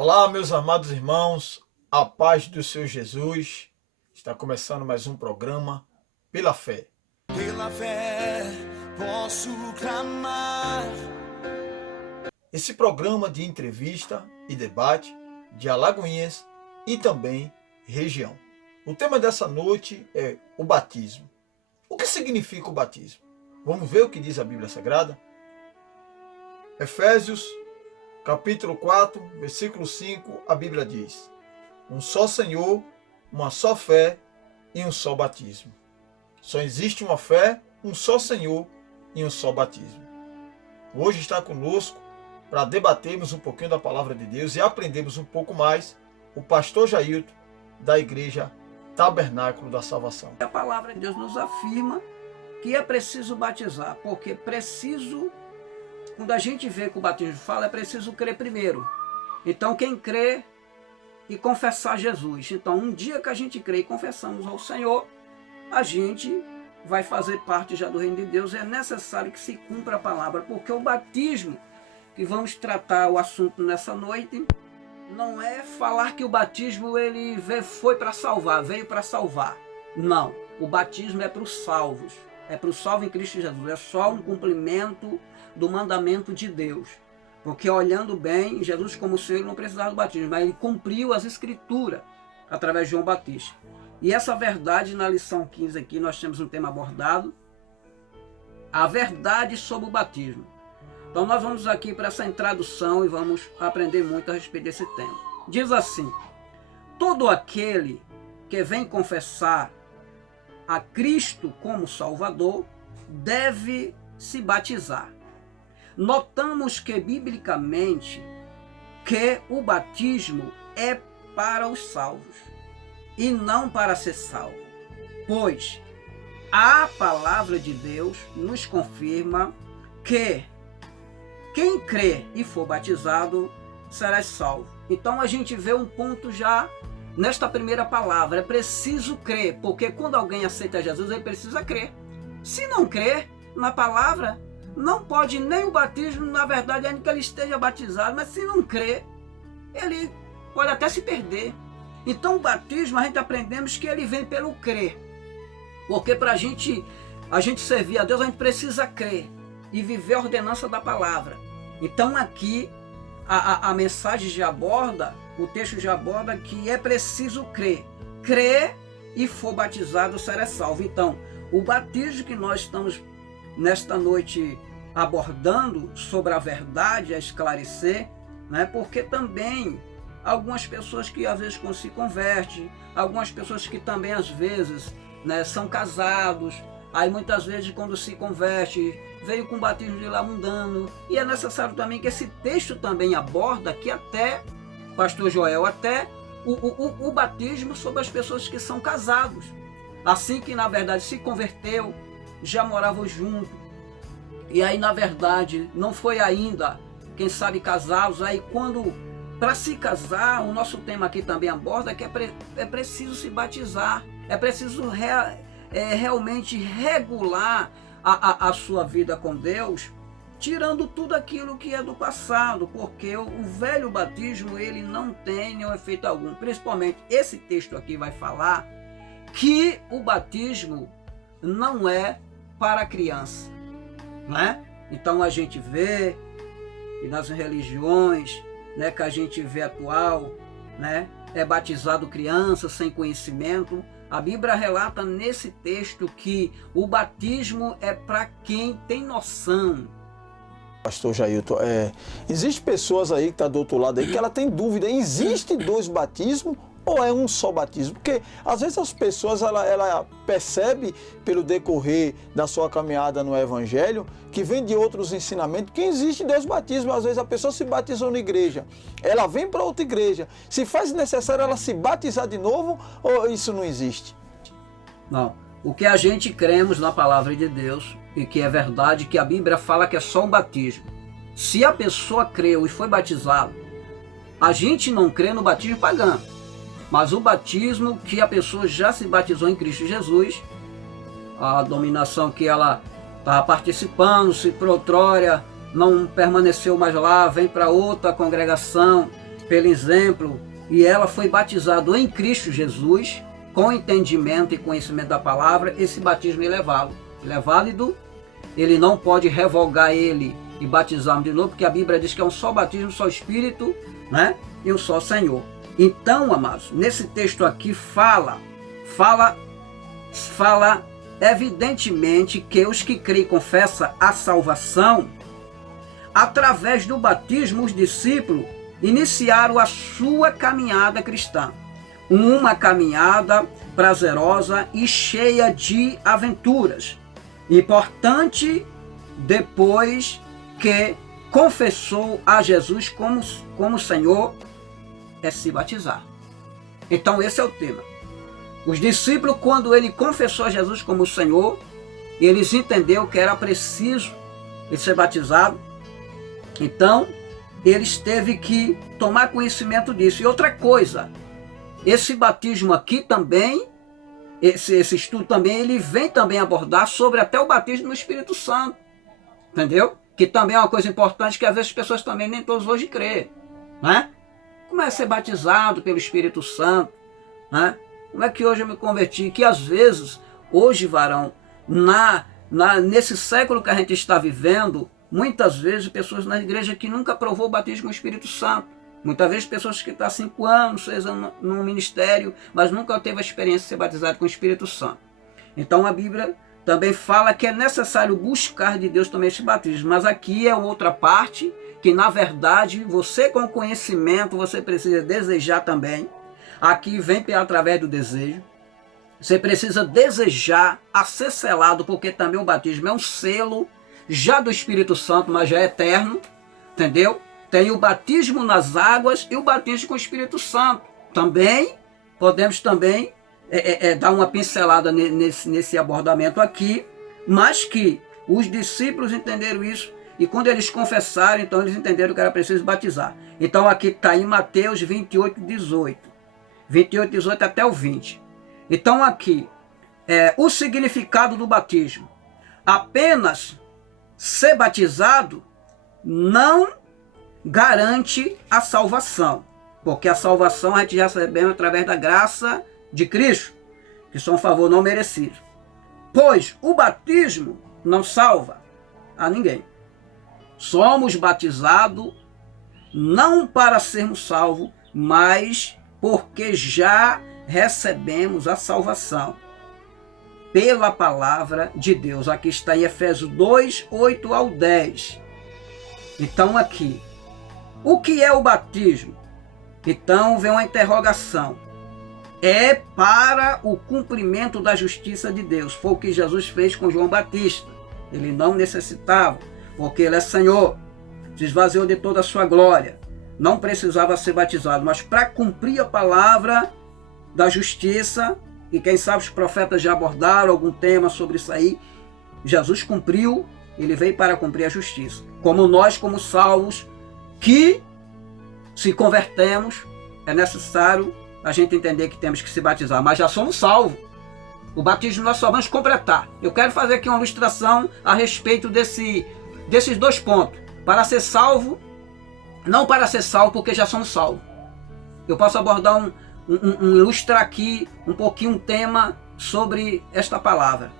Olá, meus amados irmãos, a paz do Senhor Jesus. Está começando mais um programa Pela Fé. Pela fé posso clamar. Esse programa de entrevista e debate de Alagoinhas e também região. O tema dessa noite é o batismo. O que significa o batismo? Vamos ver o que diz a Bíblia Sagrada? Efésios, capítulo 4, versículo 5, a Bíblia diz: um só Senhor, uma só fé e um só batismo. Só existe uma fé, um só Senhor e um só batismo. Hoje está conosco para debatermos um pouquinho da palavra de Deus e aprendermos um pouco mais o pastor Jailton da Igreja Tabernáculo da Salvação. A palavra de Deus nos afirma que é preciso batizar, porque quando a gente vê que o batismo fala, é preciso crer primeiro. Então quem crê e confessar Jesus. Então um dia que a gente crê e confessamos ao Senhor, a gente vai fazer parte já do reino de Deus. É necessário que se cumpra a palavra, porque o batismo, que vamos tratar o assunto nessa noite, não é falar que o batismo ele foi para salvar, veio para salvar. Não, o batismo é para os salvos, é para o salvo em Cristo Jesus, é só um cumprimento do mandamento de Deus. Porque olhando bem, Jesus como Senhor não precisava do batismo, mas ele cumpriu as escrituras através de João Batista. E essa verdade, na lição 15 aqui, nós temos um tema abordado, a verdade sobre o batismo. Então nós vamos aqui para essa introdução e vamos aprender muito a respeito desse tema. Diz assim: todo aquele que vem confessar a Cristo como Salvador deve se batizar. Notamos que biblicamente que o batismo é para os salvos e não para ser salvo, pois a palavra de Deus nos confirma que quem crê e for batizado será salvo. Então a gente vê um ponto já nesta primeira palavra, é preciso crer, porque quando alguém aceita Jesus, ele precisa crer. Se não crer na palavra, não pode nem o batismo, na verdade, ainda que ele esteja batizado, mas se não crer, ele pode até se perder. Então o batismo, a gente aprendemos que ele vem pelo crer, porque para a gente servir a Deus, a gente precisa crer e viver a ordenança da palavra. Então aqui a mensagem já aborda, o texto já aborda que é preciso crer. Crer e for batizado será salvo. Então, o batismo que nós estamos nesta noite abordando sobre a verdade, a esclarecer, né? Porque também algumas pessoas que às vezes se convertem, algumas pessoas que também às vezes, né, são casados, aí muitas vezes quando se converte, veio com batismo de lá mundano. E é necessário também que esse texto também aborda que até, pastor Joel, até o batismo sobre as pessoas que são casados. Assim que na verdade se converteu, já moravam juntos. E aí na verdade não foi ainda, quem sabe, casados. Aí quando, para se casar, o nosso tema aqui também aborda que é preciso se batizar. É preciso realmente regular a sua vida com Deus, tirando tudo aquilo que é do passado, porque o velho batismo ele não tem nenhum efeito algum. Principalmente esse texto aqui vai falar que o batismo não é para criança, né? Então a gente vê e nas religiões, né, que a gente vê atual, né, é batizado criança sem conhecimento. A Bíblia relata nesse texto que o batismo é para quem tem noção. Pastor Jailton, existe pessoas aí que estão do outro lado aí que ela tem dúvida, existe dois batismos ou é um só batismo? Porque às vezes as pessoas ela percebe pelo decorrer da sua caminhada no Evangelho que vem de outros ensinamentos que existe dois batismos. Às vezes a pessoa se batizou na igreja, ela vem para outra igreja, se faz necessário ela se batizar de novo ou isso não existe? Não, o que a gente cremos na palavra de Deus e que é verdade, que a Bíblia fala que é só um batismo. Se a pessoa creu e foi batizado, a gente não crê no batismo pagão, mas o batismo que a pessoa já se batizou em Cristo Jesus, a dominação que ela está participando, se por outrora não permaneceu mais lá, vem para outra congregação, pelo exemplo, e ela foi batizada em Cristo Jesus, com entendimento e conhecimento da palavra, esse batismo ele é válido. Ele é válido, ele não pode revogar ele e batizar de novo, porque a Bíblia diz que é um só batismo, um só Espírito, né? E um só Senhor. Então, amados, nesse texto aqui fala evidentemente que os que creem e confessam a salvação, através do batismo, os discípulos iniciaram a sua caminhada cristã. Uma caminhada prazerosa e cheia de aventuras. Importante, depois que confessou a Jesus como Senhor, é se batizar. Então esse é o tema. Os discípulos, quando ele confessou a Jesus como Senhor, eles entenderam que era preciso ele ser batizado. Então, eles teve que tomar conhecimento disso. E outra coisa, esse batismo aqui também, esse estudo também, ele vem também abordar sobre até o batismo no Espírito Santo. Entendeu? Que também é uma coisa importante que às vezes as pessoas também nem todos hoje creem. Né? Como é ser batizado pelo Espírito Santo? Né? Como é que hoje eu me converti? Que às vezes, hoje, varão, nesse século que a gente está vivendo, muitas vezes pessoas na igreja que nunca provou o batismo com o Espírito Santo. Muitas vezes pessoas que estão há 5 anos, 6 anos no ministério, mas nunca teve a experiência de ser batizado com o Espírito Santo. Então a Bíblia também fala que é necessário buscar de Deus também esse batismo. Mas aqui é outra parte que, na verdade, você com conhecimento, você precisa desejar também. Aqui vem através do desejo. Você precisa desejar a ser selado, porque também o batismo é um selo já do Espírito Santo, mas já é eterno, entendeu? Tem o batismo nas águas e o batismo com o Espírito Santo. Também, podemos também dar uma pincelada nesse abordamento aqui, mas que os discípulos entenderam isso, e quando eles confessaram, então eles entenderam que era preciso batizar. Então aqui está em Mateus 28, 18. 28, 18 até o 20. Então aqui, o significado do batismo. Apenas ser batizado não garante a salvação, porque a salvação a gente já recebemos através da graça de Cristo, que são um favor não merecido. Pois o batismo não salva a ninguém. Somos batizados não para sermos salvos, mas porque já recebemos a salvação pela palavra de Deus. Aqui está em Efésios 2, 8 ao 10. Então aqui, o que é o batismo? Então vem uma interrogação. É para o cumprimento da justiça de Deus. Foi o que Jesus fez com João Batista. Ele não necessitava, porque ele é Senhor. Se esvaziou de toda a sua glória. Não precisava ser batizado, mas para cumprir a palavra da justiça, e quem sabe os profetas já abordaram algum tema sobre isso aí, Jesus cumpriu, ele veio para cumprir a justiça. Como nós, como salvos, que se convertemos, é necessário a gente entender que temos que se batizar, mas já somos salvos. O batismo nós só vamos completar. Eu quero fazer aqui uma ilustração a respeito desses 2 pontos. Para ser salvo, não para ser salvo porque já somos salvos. Eu posso abordar ilustrar aqui um pouquinho um tema sobre esta palavra.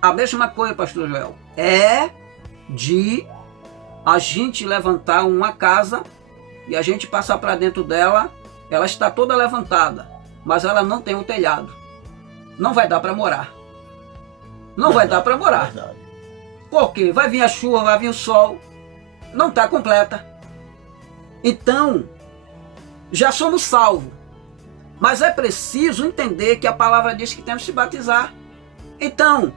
A mesma coisa, pastor Joel, é de a gente levantar uma casa e a gente passar para dentro dela, ela está toda levantada, mas ela não tem um telhado. Não vai dar para morar. Não vai dar para morar. Porque vai vir a chuva, vai vir o sol, não está completa. Então, já somos salvos. Mas é preciso entender que a palavra diz que temos que se batizar. Então,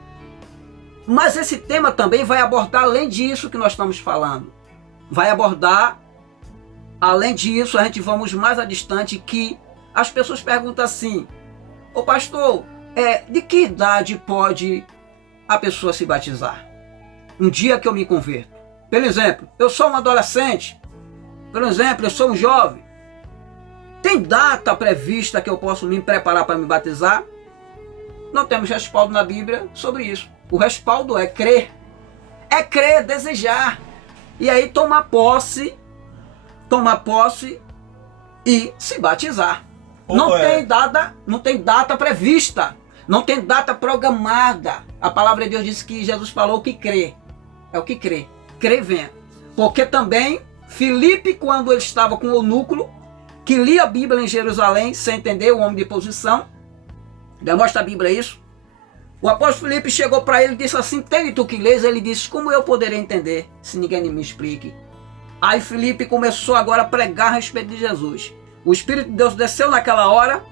mas esse tema também vai abordar além disso que nós estamos falando. Vai abordar, além disso, a gente vamos mais adistante, que as pessoas perguntam assim: ô pastor, de que idade pode a pessoa se batizar? Um dia que eu me converto. Por exemplo, eu sou um adolescente. Por exemplo, eu sou um jovem. Tem data prevista que eu posso me preparar para me batizar? Não temos respaldo na Bíblia sobre isso. O respaldo é crer. É crer, desejar. E aí tomar posse e se batizar. Não tem data prevista, não tem data programada. A palavra de Deus diz que Jesus falou que crê. É o que crê. Crê, venha. Porque também Filipe, quando ele estava com o eunuco, que lia a Bíblia em Jerusalém, sem entender, o homem de posição, demonstra a Bíblia isso. O apóstolo Filipe chegou para ele e disse assim: "Tem tu que lês?" Ele disse: "Como eu poderei entender se ninguém me explique?" Aí Filipe começou agora a pregar a respeito de Jesus. O Espírito de Deus desceu naquela hora,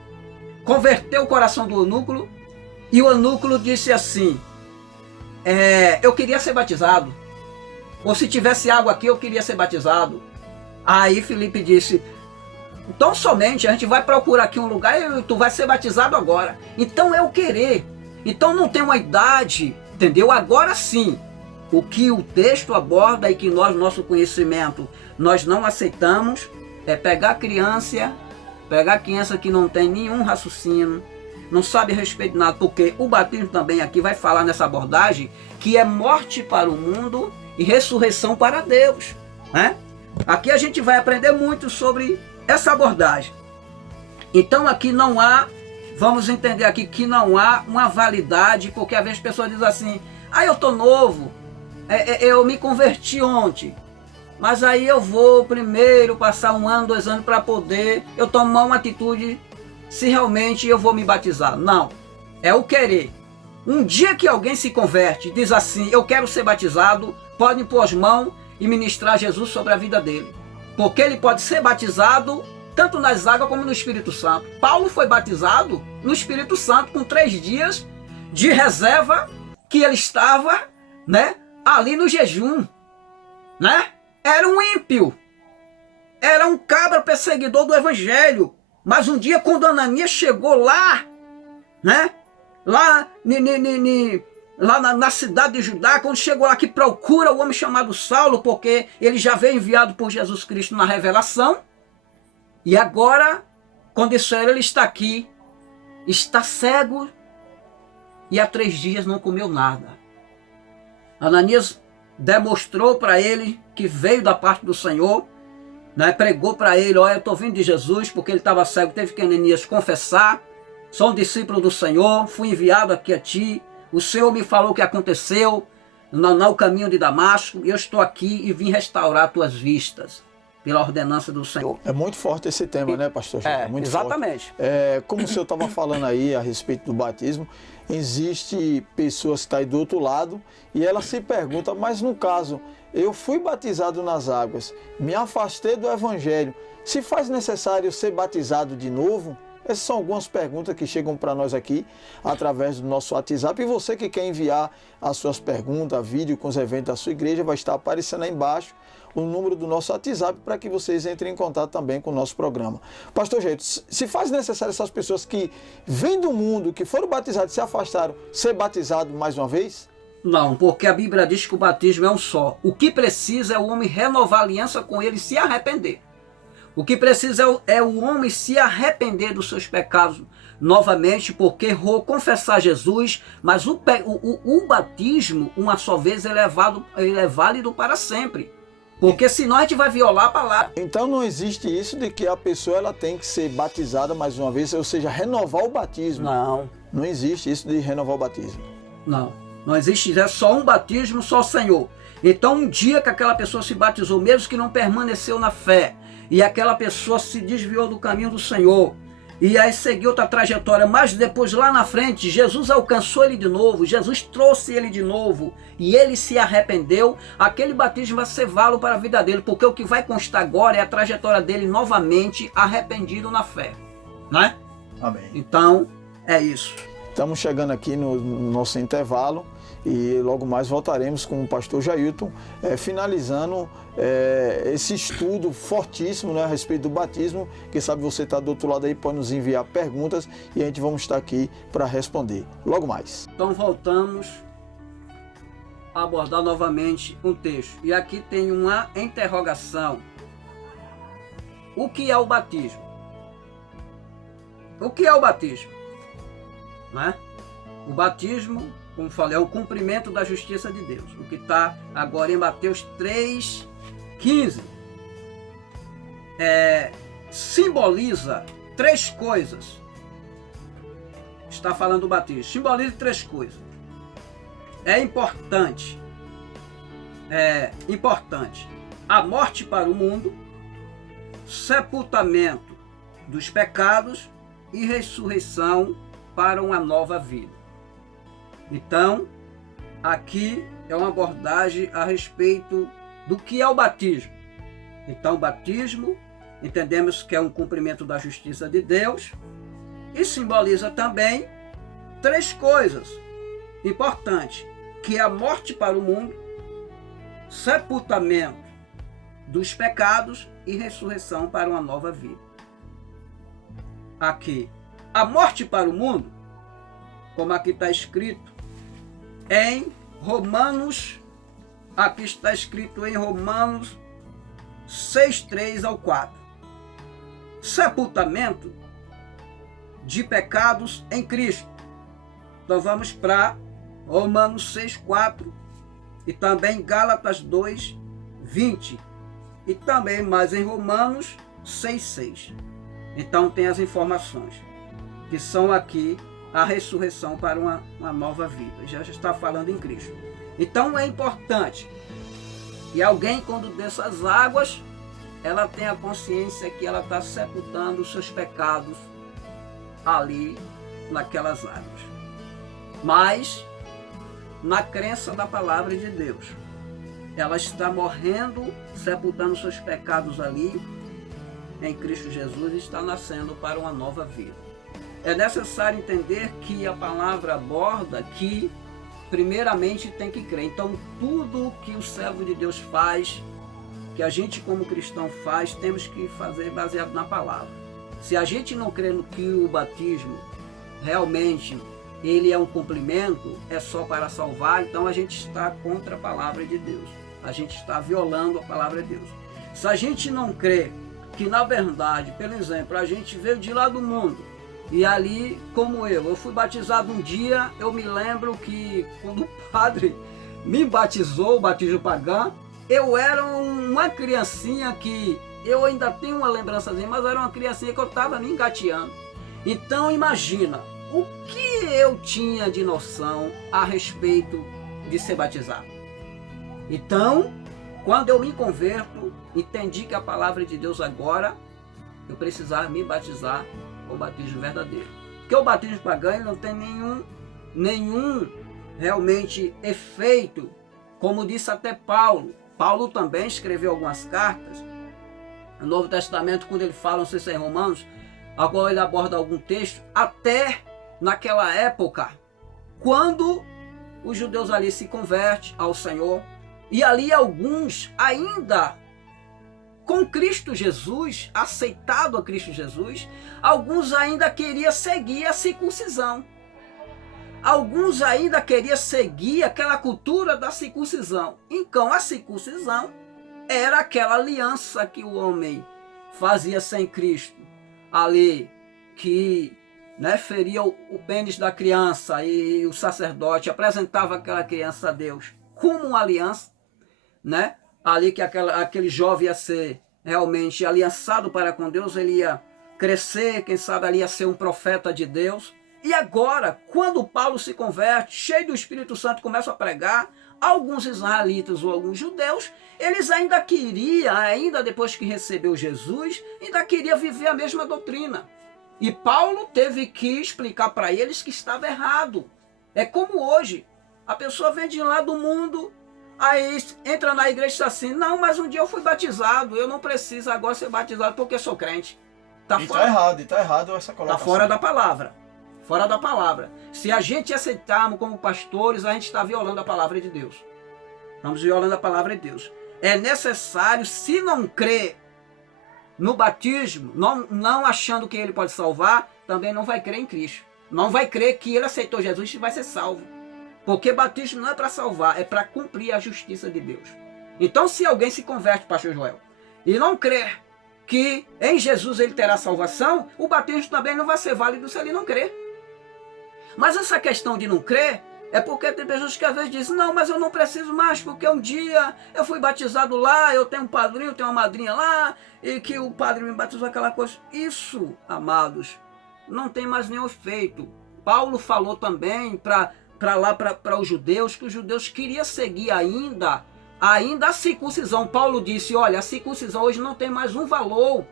converteu o coração do eunuco, e o eunuco disse assim: "Eu queria ser batizado. Ou se tivesse água aqui, eu queria ser batizado." Aí Filipe disse: "Então somente a gente vai procurar aqui um lugar e tu vai ser batizado agora." Então é o querer. Então não tem uma idade, entendeu? Agora sim, o que o texto aborda e que nós, nosso conhecimento, nós não aceitamos, é pegar criança que não tem nenhum raciocínio, não sabe a respeito de nada, porque o batismo também aqui vai falar nessa abordagem que é morte para o mundo e ressurreição para Deus, né? Aqui a gente vai aprender muito sobre essa abordagem. Então aqui não há, vamos entender aqui que não há uma validade, porque às vezes as pessoas dizem assim: eu estou novo, eu me converti ontem, mas aí eu vou primeiro passar 1 ano, 2 anos para poder eu tomar uma atitude se realmente eu vou me batizar. Não, é o querer. Um dia que alguém se converte, diz assim: eu quero ser batizado, pode pôr as mãos e ministrar Jesus sobre a vida dele, porque ele pode ser batizado tanto nas águas como no Espírito Santo. Paulo foi batizado no Espírito Santo com 3 dias de reserva que ele estava, né, ali no jejum, né? Era um ímpio, era um cabra perseguidor do evangelho. Mas um dia, quando Ananias chegou lá, né, lá na cidade de Judá, quando chegou lá, que procura o homem chamado Saulo, porque ele já veio enviado por Jesus Cristo na revelação, e agora, quando disseram, ele está aqui, está cego, e há 3 dias não comeu nada. Ananias demonstrou para ele que veio da parte do Senhor, né? Pregou para ele: olha, eu estou vindo de Jesus, porque ele estava cego, teve que Ananias confessar: sou um discípulo do Senhor, fui enviado aqui a ti, o Senhor me falou o que aconteceu no caminho de Damasco, e eu estou aqui e vim restaurar tuas vistas, pela ordenança do Senhor. É muito forte esse tema, né, pastor? Muito exatamente. Forte. Como o senhor estava falando aí a respeito do batismo, existe pessoas que estão aí do outro lado e ela se pergunta: mas no caso, eu fui batizado nas águas, me afastei do evangelho, se faz necessário ser batizado de novo? Essas são algumas perguntas que chegam para nós aqui através do nosso WhatsApp. E você que quer enviar as suas perguntas, vídeo com os eventos da sua igreja, vai estar aparecendo aí embaixo o número do nosso WhatsApp para que vocês entrem em contato também com o nosso programa. Pastor Jeito, se faz necessário essas pessoas que vêm do mundo, que foram batizadas, se afastaram, ser batizado mais uma vez? Não, porque a Bíblia diz que o batismo é um só. O que precisa é o homem renovar a aliança com ele e se arrepender. O que precisa é o homem se arrepender dos seus pecados novamente, porque errou, confessar Jesus, mas o batismo, uma só vez, ele é válido para sempre. Porque senão a gente vai violar a palavra. Então não existe isso de que a pessoa ela tem que ser batizada mais uma vez, ou seja, renovar o batismo. Não. Não existe isso de renovar o batismo. Não existe, é só um batismo, só o Senhor. Então um dia que aquela pessoa se batizou, mesmo que não permaneceu na fé, e aquela pessoa se desviou do caminho do Senhor, e aí seguiu outra trajetória, mas depois lá na frente, Jesus alcançou ele de novo, Jesus trouxe ele de novo, e ele se arrependeu, aquele batismo vai ser válido para a vida dele, porque o que vai constar agora é a trajetória dele novamente arrependido na fé, né? Amém. Então, é isso. Estamos chegando aqui no nosso intervalo e logo mais voltaremos com o pastor Jailton, finalizando esse estudo fortíssimo, né, a respeito do batismo. Quem sabe você está do outro lado aí, pode nos enviar perguntas e a gente vamos estar aqui para responder logo mais. Então voltamos a abordar novamente um texto. E aqui tem uma interrogação. O que é o batismo? O que é o batismo? Né? O batismo, como falei, é o cumprimento da justiça de Deus. O que está agora em Mateus 3,15. simboliza 3 coisas. Está falando do batismo. Simboliza 3 coisas. É importante a morte para o mundo, sepultamento dos pecados e ressurreição para uma nova vida. Então, aqui é uma abordagem a respeito do que é o batismo. Então, o batismo, entendemos que é um cumprimento da justiça de Deus e simboliza também 3 coisas importantes, que é a morte para o mundo, sepultamento dos pecados e ressurreição para uma nova vida. Aqui, a morte para o mundo, como aqui está escrito em Romanos, aqui está escrito em Romanos 6:3 ao 4. Sepultamento de pecados em Cristo. Então vamos para Romanos 6:4 e também Gálatas 2:20 e também mais em Romanos 6:6. Então tem as informações que são aqui a ressurreição para uma nova vida. Já está falando em Cristo. Então é importante que alguém, quando desce as águas, ela tenha consciência que ela está sepultando os seus pecados ali naquelas águas. Mas na crença da palavra de Deus, ela está morrendo, sepultando os seus pecados ali em Cristo Jesus e está nascendo para uma nova vida. É necessário entender que a palavra aborda que primeiramente tem que crer. Então tudo que o servo de Deus faz, que a gente como cristão faz, temos que fazer baseado na palavra. Se a gente não crê no que o batismo realmente ele é um cumprimento, é só para salvar, então a gente está contra a palavra de Deus. A gente está violando a palavra de Deus. Se a gente não crê que na verdade, pelo exemplo, a gente veio de lá do mundo, e ali, como eu fui batizado um dia, eu me lembro que quando o padre me batizou, o batismo pagão, eu era uma criancinha que, eu ainda tenho uma lembrançazinha, mas era uma criancinha que eu estava me engateando. Então imagina, o que eu tinha de noção a respeito de ser batizado. Então, quando eu me converto, entendi que a palavra de Deus agora, eu precisava me batizar o batismo verdadeiro. Porque o batismo pagão ele não tem nenhum realmente efeito, como disse até Paulo. Paulo também escreveu algumas cartas no Novo Testamento, quando ele fala, não sei se é em Romanos, agora ele aborda algum texto, até naquela época, quando os judeus ali se convertem ao Senhor, e ali alguns ainda com Cristo Jesus, aceitado a Cristo Jesus, alguns ainda queriam seguir a circuncisão. Alguns ainda queriam seguir aquela cultura da circuncisão. Então a circuncisão era aquela aliança que o homem fazia sem Cristo. Ali que feria o pênis da criança e o sacerdote apresentava aquela criança a Deus como uma aliança, ali que aquele jovem ia ser realmente aliançado para com Deus, ele ia crescer, quem sabe ali ia ser um profeta de Deus. E agora, quando Paulo se converte, cheio do Espírito Santo, começa a pregar, alguns israelitas ou alguns judeus, eles ainda queriam, ainda depois que recebeu Jesus, ainda queriam viver a mesma doutrina. E Paulo teve que explicar para eles que estava errado. É como hoje, a pessoa vem de lá do mundo, aí entra na igreja e diz assim, não, mas um dia eu fui batizado, eu não preciso agora ser batizado porque sou crente. Está errado essa colocação. Está fora da palavra. Fora da palavra. Se a gente aceitarmos como pastores, a gente está violando a palavra de Deus. Estamos violando a palavra de Deus. É necessário, se não crer no batismo, não achando que ele pode salvar, também não vai crer em Cristo. Não vai crer que ele aceitou Jesus e vai ser salvo. Porque batismo não é para salvar, é para cumprir a justiça de Deus. Então, se alguém se converte, pastor Joel, e não crer que em Jesus ele terá salvação, o batismo também não vai ser válido se ele não crer. Mas essa questão de não crer É porque tem pessoas que às vezes dizem, não, mas eu não preciso mais, porque um dia eu fui batizado lá, eu tenho um padrinho, tenho uma madrinha lá, e que o padre me batizou, aquela coisa. Isso, amados, não tem mais nenhum efeito. Paulo falou também para os judeus, que os judeus queriam seguir ainda a circuncisão. Paulo disse, olha, a circuncisão hoje não tem mais um valor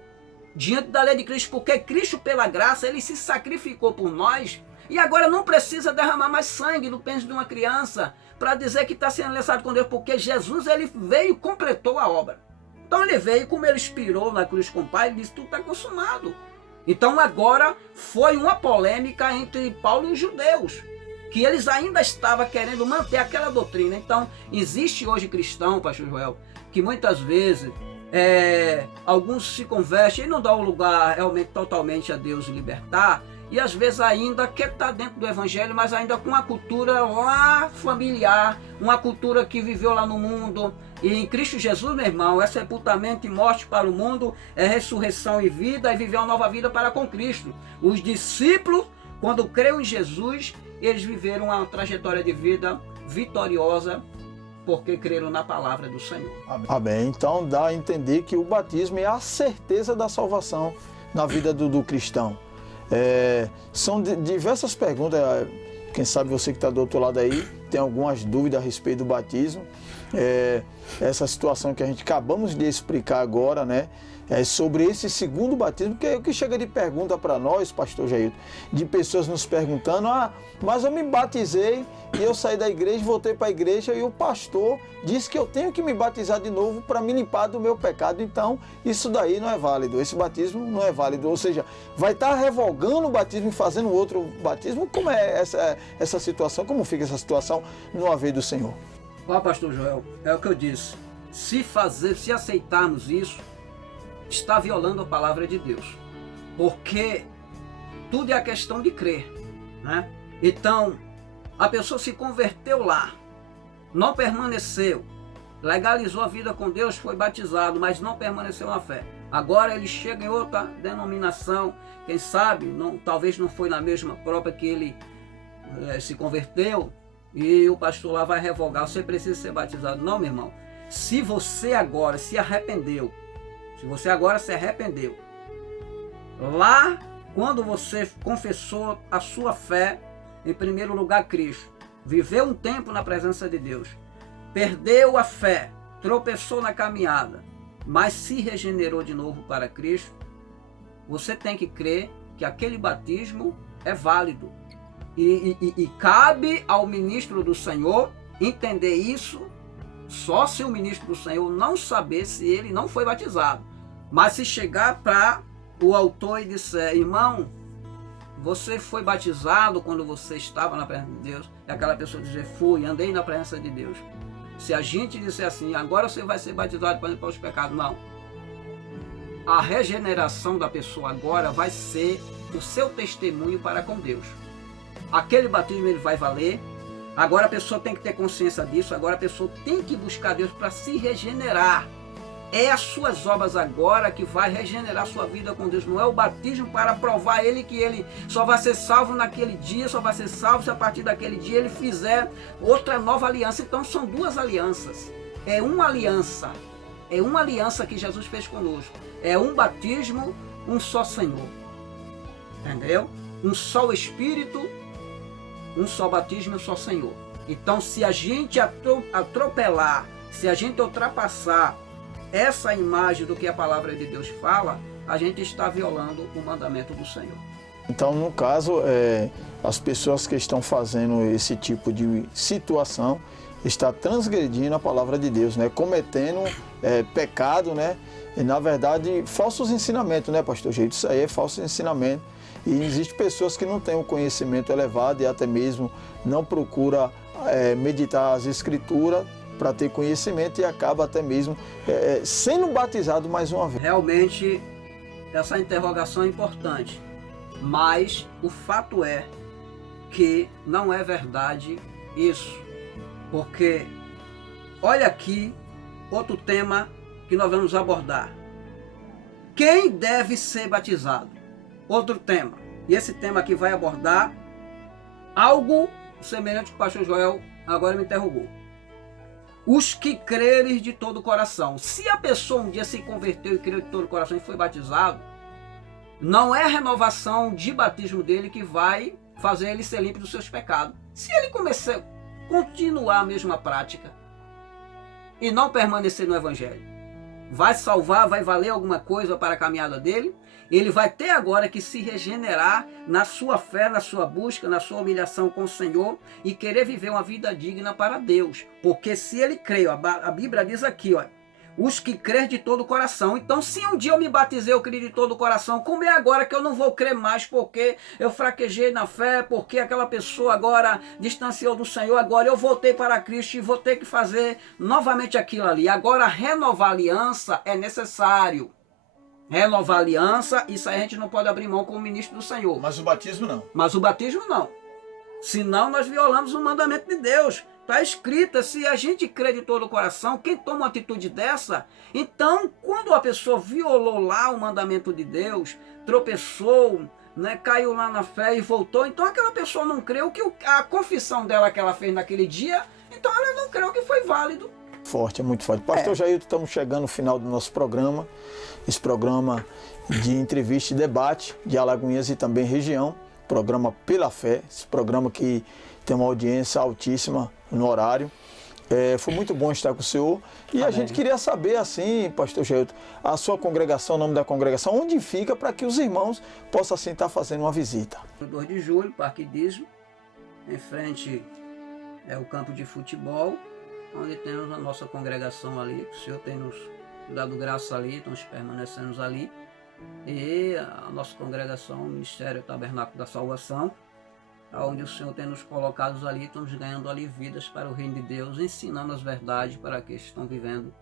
diante da lei de Cristo, porque Cristo, pela graça, ele se sacrificou por nós, e agora não precisa derramar mais sangue no pênis de uma criança para dizer que está sendo lançado com Deus, porque Jesus, ele veio e completou a obra. Então ele veio, como ele expirou na cruz com o Pai, ele disse, tudo está consumado. Então agora foi uma polêmica entre Paulo e os judeus, que eles ainda estavam querendo manter aquela doutrina. Então existe hoje cristão, pastor Joel, que muitas vezes alguns se convertem e não dão lugar realmente totalmente a Deus libertar, e às vezes ainda quer estar dentro do evangelho, mas ainda com uma cultura lá familiar, uma cultura que viveu lá no mundo. E em Cristo Jesus, meu irmão, é sepultamento e morte para o mundo, é ressurreição e vida, e viver uma nova vida para com Cristo. Os discípulos, quando creram em Jesus, eles viveram uma trajetória de vida vitoriosa, porque creram na palavra do Senhor. Amém. Então dá a entender que o batismo é a certeza da salvação na vida do cristão. São diversas perguntas, quem sabe você que está do outro lado aí tem algumas dúvidas a respeito do batismo. Essa situação que a gente acabamos de explicar agora, né? Sobre esse segundo batismo, que é o que chega de pergunta para nós, pastor Jailton, de pessoas nos perguntando, mas eu me batizei e eu saí da igreja, voltei para a igreja e o pastor disse que eu tenho que me batizar de novo para me limpar do meu pecado, então isso daí não é válido, esse batismo não é válido, ou seja, vai estar revogando o batismo e fazendo outro batismo. Como é essa situação, como fica essa situação no haver do Senhor? Ó, pastor Joel, é o que eu disse, se aceitarmos isso, está violando a palavra de Deus, porque tudo é a questão de crer, né? Então, a pessoa se converteu lá, não permaneceu, legalizou a vida com Deus, foi batizado, mas não permaneceu na fé. Agora ele chega em outra denominação, quem sabe, talvez não foi na mesma própria que ele se converteu, e o pastor lá vai revogar, você precisa ser batizado. Não, meu irmão, se você agora se arrependeu, lá quando você confessou a sua fé, em primeiro lugar Cristo, viveu um tempo na presença de Deus, perdeu a fé, tropeçou na caminhada, mas se regenerou de novo para Cristo, você tem que crer que aquele batismo é válido. E cabe ao ministro do Senhor entender isso, só se o ministro do Senhor não saber se ele não foi batizado. Mas se chegar para o autor e disser, irmão, você foi batizado quando você estava na presença de Deus, e aquela pessoa dizer, fui, andei na presença de Deus. Se a gente disser assim, agora você vai ser batizado para limpar os pecados, não. A regeneração da pessoa agora vai ser o seu testemunho para com Deus. Aquele batismo ele vai valer. Agora a pessoa tem que ter consciência disso. Agora a pessoa tem que buscar Deus para se regenerar. É as suas obras agora que vai regenerar sua vida com Deus. Não é o batismo para provar ele que ele só vai ser salvo naquele dia, só vai ser salvo se a partir daquele dia ele fizer outra nova aliança. Então são duas alianças. É uma aliança que Jesus fez conosco. É um batismo, um só Senhor. Entendeu? Um só Espírito, um só batismo, um só Senhor. Então, se a gente atropelar, se a gente ultrapassar essa imagem do que a palavra de Deus fala, a gente está violando o mandamento do Senhor. Então, no caso, as pessoas que estão fazendo esse tipo de situação estão transgredindo a palavra de Deus, né? Cometendo pecado, né? E, na verdade, falsos ensinamentos, né, pastor Jeito? Isso aí é falso ensinamento. E existem pessoas que não têm um conhecimento elevado e até mesmo não procura meditar as escrituras para ter conhecimento e acaba até mesmo sendo batizado mais uma vez. Realmente, essa interrogação é importante, mas o fato é que não é verdade isso, porque olha aqui outro tema que nós vamos abordar. Quem deve ser batizado? Outro tema. E esse tema aqui vai abordar algo semelhante que o pastor Joel agora me interrogou. Os que creres de todo o coração. Se a pessoa um dia se converteu e creu de todo o coração e foi batizado, não é a renovação de batismo dele que vai fazer ele ser limpo dos seus pecados. Se ele começar a continuar a mesma prática e não permanecer no Evangelho, vai salvar, vai valer alguma coisa para a caminhada dele? Ele vai ter agora que se regenerar na sua fé, na sua busca, na sua humilhação com o Senhor e querer viver uma vida digna para Deus. Porque se ele crê, a Bíblia diz aqui, ó, os que crer de todo o coração. Então, se um dia eu me batizei, eu criei de todo o coração, como é agora que eu não vou crer mais porque eu fraquejei na fé, porque aquela pessoa agora distanciou do Senhor, agora eu voltei para Cristo e vou ter que fazer novamente aquilo ali. Agora, renovar a aliança é necessário. Renovar a aliança, isso aí a gente não pode abrir mão como ministro do Senhor. Mas o batismo não. Mas o batismo não. Senão nós violamos o mandamento de Deus. Está escrito, se a gente crê de todo o coração, quem toma uma atitude dessa, então quando a pessoa violou lá o mandamento de Deus, tropeçou, né, caiu lá na fé e voltou, então aquela pessoa não creu que a confissão dela que ela fez naquele dia, então ela não creu que foi válido. Forte, é muito forte. Pastor Jailton, estamos chegando no final do nosso programa, esse programa de entrevista e debate de Alagoinhas e também região, programa Pela Fé, esse programa que tem uma audiência altíssima no horário. Foi muito bom estar com o senhor. E a gente queria saber, assim, pastor Jailton, a sua congregação, o nome da congregação, onde fica para que os irmãos possam assim estar fazendo uma visita. No 2 de julho, Parque Dízimo, em frente é o campo de futebol, onde temos a nossa congregação ali, que o Senhor tem nos dado graça ali, estamos permanecendo ali. E a nossa congregação, o Ministério Tabernáculo da Salvação, onde o Senhor tem nos colocados ali, estamos ganhando ali vidas para o reino de Deus, ensinando as verdades para aqueles que estão vivendo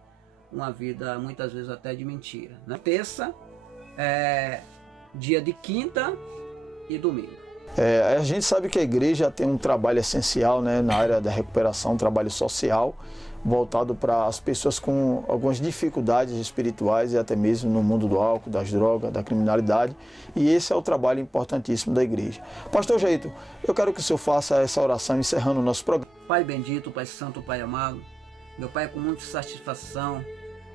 uma vida, muitas vezes até de mentira. Na terça, dia de quinta e domingo. A gente sabe que a igreja tem um trabalho essencial, né, na área da recuperação, um trabalho social, voltado para as pessoas com algumas dificuldades espirituais e até mesmo no mundo do álcool, das drogas, da criminalidade. E esse é o trabalho importantíssimo da igreja. Pastor Jailton, eu quero que o senhor faça essa oração encerrando o nosso programa. Pai bendito, Pai santo, Pai amado, meu Pai, com muita satisfação,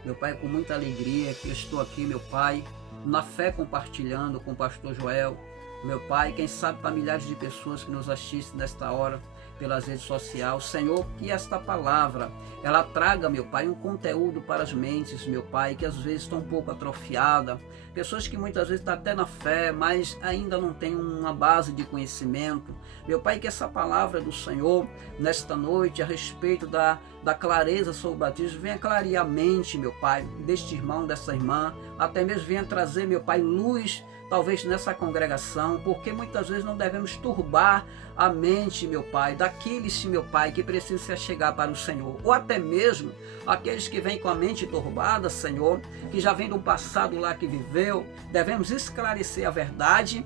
meu Pai, com muita alegria que eu estou aqui, meu Pai, na fé compartilhando com o pastor Joel, meu Pai, quem sabe para milhares de pessoas que nos assistem nesta hora pelas redes sociais. Senhor, que esta palavra, ela traga, meu Pai, um conteúdo para as mentes, meu Pai, que às vezes estão um pouco atrofiadas, pessoas que muitas vezes estão até na fé, mas ainda não têm uma base de conhecimento. Meu Pai, que essa palavra do Senhor, nesta noite, a respeito da clareza sobre o batismo, venha clarear a mente, meu Pai, deste irmão, dessa irmã, até mesmo venha trazer, meu Pai, luz, talvez nessa congregação, porque muitas vezes não devemos turbar a mente, meu Pai, daqueles, meu Pai, que precisam se achegar para o Senhor, ou até mesmo aqueles que vêm com a mente turbada, Senhor, que já vem do passado lá que viveu. Devemos esclarecer a verdade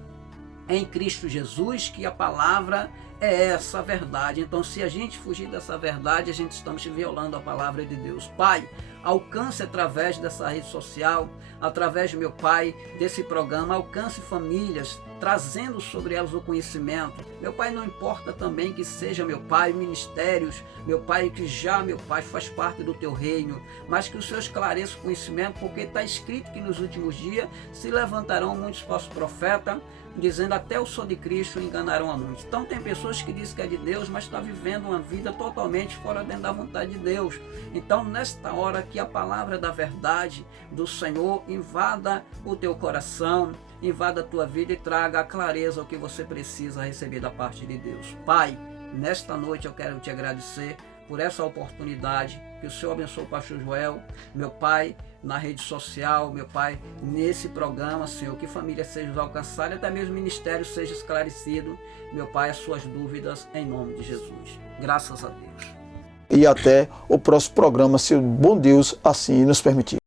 em Cristo Jesus, que a palavra é essa verdade. Então, se a gente fugir dessa verdade, a gente estamos violando a palavra de Deus. Pai, alcance através dessa rede social, através, meu Pai, desse programa, alcance famílias, trazendo sobre elas o conhecimento. Meu Pai, não importa também que seja, meu Pai, ministérios, meu Pai, que já, meu Pai, faz parte do Teu reino, mas que o Senhor esclareça o conhecimento, porque está escrito que nos últimos dias se levantarão muitos falsos profetas, dizendo até eu sou de Cristo, enganarão a muitos. Então tem pessoas que dizem que é de Deus, mas está vivendo uma vida totalmente fora dentro da vontade de Deus. Então nesta hora que a palavra da verdade do Senhor invada o teu coração, invada a tua vida e traga a clareza ao que você precisa receber da parte de Deus. Pai, nesta noite eu quero te agradecer por essa oportunidade, que o Senhor abençoe o pastor Joel, meu Pai, na rede social, meu Pai, nesse programa, Senhor, que família seja alcançada, até mesmo o ministério seja esclarecido, meu Pai, as suas dúvidas, em nome de Jesus. Graças a Deus. E até o próximo programa, se o bom Deus assim nos permitir.